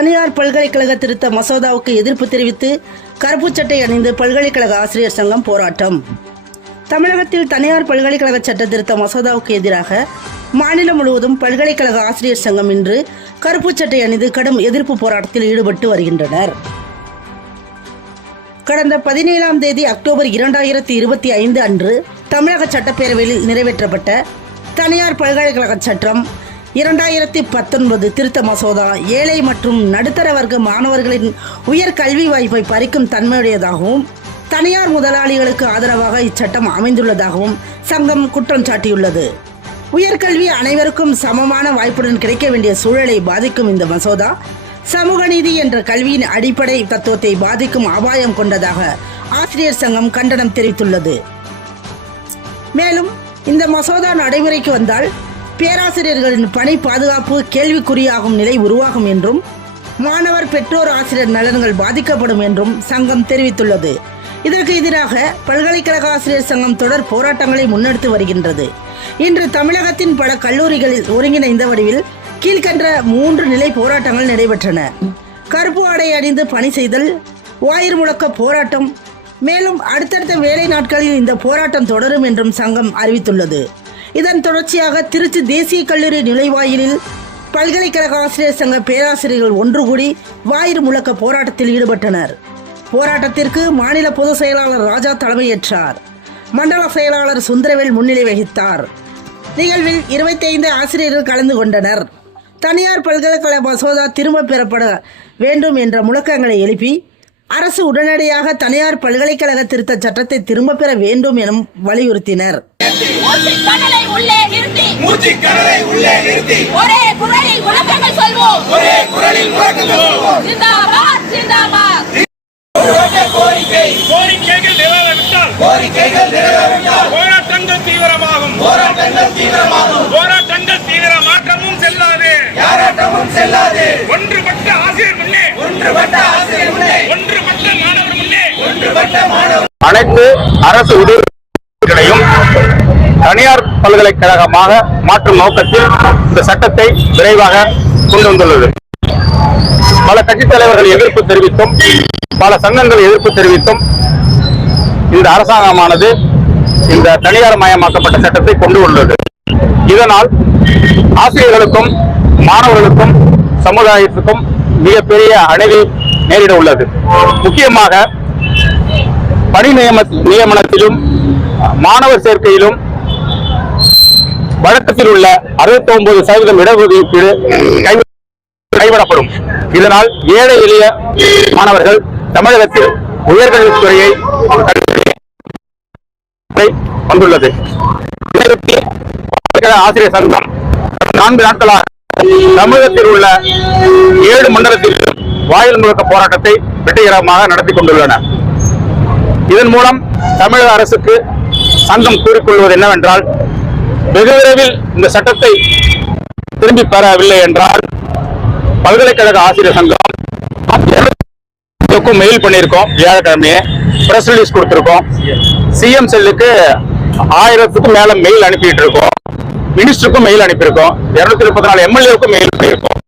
தனியார் பல்கலைக்கழக திருத்த மசோதாவுக்கு எதிர்ப்பு தெரிவித்து கருப்பு சட்டை அணிந்து பல்கலைக்கழக ஆசிரியர் சங்கம் போராட்டம். தமிழகத்தில் தனியார் பல்கலைக்கழக சட்ட திருத்த மசோதாவுக்கு எதிராக மாநிலம் முழுவதும் பல்கலைக்கழக ஆசிரியர் சங்கம் இன்று கருப்பு சட்டை அணிந்து கடும் எதிர்ப்பு போராட்டத்தில் ஈடுபட்டு வருகின்றனர். கடந்த பதினேழாம் தேதி அக்டோபர் இரண்டாயிரத்தி இருபத்தி ஐந்து அன்று தமிழக சட்டப்பேரவையில் நிறைவேற்றப்பட்ட தனியார் பல்கலைக்கழக சட்டம் இரண்டாயிரத்தி பத்தொன்பது திருத்த மசோதா ஏழை மற்றும் நடுத்தர வர்க்க மாணவர்களின் உயர் கல்வி வாய்ப்பை பறிக்கும் தன்மையுடையதாகவும் தனியார் முதலாளிகளுக்கு ஆதரவாக இச்சட்டம் அமைந்துள்ளதாகவும் சங்கம் குற்றம் சாட்டியுள்ளது. உயர்கல்வி அனைவருக்கும் சமமான வாய்ப்புடன் கிடைக்க வேண்டிய சூழலை பாதிக்கும் இந்த மசோதா சமூக நீதி என்ற கல்வியின் அடிப்படை தத்துவத்தை பாதிக்கும் அபாயம் கொண்டதாக ஆசிரியர் சங்கம் கண்டனம் தெரிவித்துள்ளது. மேலும் இந்த மசோதா நடைமுறைக்கு வந்தால் பேராசிரியர்களின் பணி பாதுகாப்பு கேள்விக்குறியாகும் நிலை உருவாகும் என்றும் மாணவர் பெற்றோர் ஆசிரியர் நலன்கள் பாதிக்கப்படும் என்றும் சங்கம் தெரிவித்துள்ளது. இதற்கு எதிராக பல்கலைக்கழக ஆசிரியர் சங்கம் தொடர் போராட்டங்களை முன்னெடுத்து வருகின்றது. இன்று தமிழகத்தின் பல கல்லூரிகளில் ஒருங்கிணைந்த வடிவில் கீழ்கன்ற மூன்று நிலை போராட்டங்கள் நடைபெற்றன. கருப்பு ஆடை அணிந்து பணி செய்தல் வாயிர் முழக்க போராட்டம் மேலும் அடுத்தடுத்த வேலை நாட்களில் இந்த போராட்டம் தொடரும் என்றும் சங்கம் அறிவித்துள்ளது. இதன் தொடர்ச்சியாக திருச்சி தேசிய கல்லூரி நுழைவாயிலில் பல்கலைக்கழக ஆசிரியர் சங்க பேராசிரியர்கள் ஒன்று கூடி வாயிர் முழக்க போராட்டத்தில் ஈடுபட்டனர். போராட்டத்திற்கு மாநில பொதுச் செயலாளர் ராஜா தலைமையேற்றார். மண்டல செயலாளர் சுந்தரவேல் முன்னிலை வகித்தார். நிகழ்வில் 25 ஆசிரியர்கள் கலந்து கொண்டனர். தனியார் பல்கலைக்கழக மசோதா திரும்ப பெறப்பட வேண்டும் என்ற முழக்கங்களை எழுப்பி அரசு உடனடியாக தனியார் பல்கலைக்கழக திருத்த சட்டத்தை திரும்ப பெற வேண்டும் என வலியுறுத்தினர். கடலை உள்ளே நிறுத்தி. மூச்சுக் கடலை உள்ளே நிறுத்தி. ஒரே குரலில் முழக்கங்கள் சொல்வோம். ஒரே குரலில் முழக்கங்கள் சொல்வோம். ஜிந்தாபாத் ஜிந்தாபாத். கோரிக்கை. கோரிக்கைகள் நிறைவேறிவிட்டால் கோரிக்கைகள் நிறைவேறினால் போராட்டங்கள் தீவிரமாகும். போராட்டங்கள் தீவிரமாகும். போராட்டங்கள் தீவிரமாக்கமும் செல்லாது. யாராட்டமும் செல்லாது. ஒன்றுபட்ட ஆசிரியர் முன்னே. ஒன்றுபட்ட ஆசிரியர் முன்னே. ஒன்றுபட்ட மாணவர் முன்னே. ஒன்றுபட்ட மாணவர் அனைத்து அரசு உதவிகளையும் தனியார் பல்கலைக்கழகமாக மாற்றும் நோக்கத்தில் இந்த சட்டத்தை விரைவாக கொண்டு வந்துள்ளது. பல கட்சித் தலைவர்கள் எதிர்ப்பு தெரிவித்தும் பல சங்கங்கள் எதிர்ப்பு தெரிவித்தும் இந்த அரசாங்கமானது இந்த தனியார் மயமாக்கப்பட்ட சட்டத்தை கொண்டு உள்ளது இதனால் ஆசிரியர்களுக்கும் மாணவர்களுக்கும் சமுதாயத்துக்கும் மிகப்பெரிய அநீதி நேரிட உள்ளது. முக்கியமாக பணி நியம நியமனத்திலும் மாணவர் சேர்க்கையிலும் வழக்கத்தில் உள்ள 69% சதவீதம் இடஒதுக்கீடு கைவிடப்படும். இதனால் ஏழை எளிய மாணவர்கள் தமிழகத்தில் உயர்கல்வித்துறையை வந்துள்ளது. ஆசிரியர் சங்கம் நான்கு நாட்களாக தமிழகத்தில் உள்ள ஏழு மண்டலத்திலும் வாயில் முழக்க போராட்டத்தை வெற்றிகரமாக நடத்தி கொண்டுள்ளன. இதன் மூலம் தமிழக அரசுக்கு சங்கம் கூறிக்கொள்வது என்னவென்றால் வெகு விரைவில் இந்த சட்டத்தை திரும்பி பெறவில்லை என்றால் பல்கலைக்கழக ஆசிரியர் சங்கம் மெயில் பண்ணியிருக்கோம். வியாழக்கிழமையே பிரஸ் ரிலீஸ் கொடுத்துருக்கோம். சிஎம் செல்லுக்கு ஆயிரத்துக்கும் மேல மெயில் அனுப்பிட்டு இருக்கோம் மினிஸ்டருக்கும் மெயில் அனுப்பியிருக்கோம். இருநூத்தி முப்பத்தி நாலு எம்எல்ஏவுக்கும் மெயில் பண்ணியிருக்கோம்.